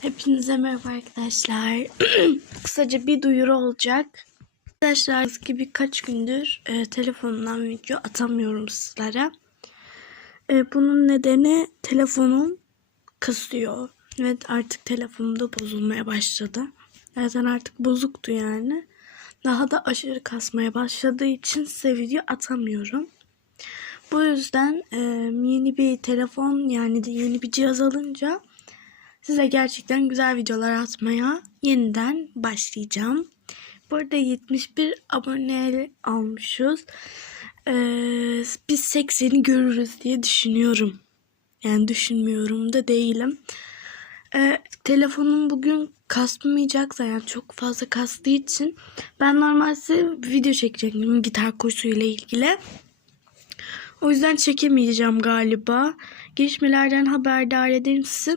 Hepinize merhaba arkadaşlar. Kısaca bir duyuru olacak. Arkadaşlar gibi birkaç gündür e, telefonumdan video atamıyorum sizlere. E, bunun nedeni telefonum kısıyor. Ve artık telefonum da bozulmaya başladı. Zaten artık bozuktu yani. Daha da aşırı kasmaya başladığı için size video atamıyorum. Bu yüzden e, yeni bir telefon yani de yeni bir cihaz alınca size gerçekten güzel videolar atmaya yeniden başlayacağım. Burada 71 abone almışız. Ee, biz 80'i görürüz diye düşünüyorum. Yani düşünmüyorum da değilim. Ee, telefonum bugün kasmayacaksa yani çok fazla kastığı için ben normalde video çekecektim gitar kursuyla ilgili. O yüzden çekemeyeceğim galiba. Gelişmelerden haberdar ederim sizi.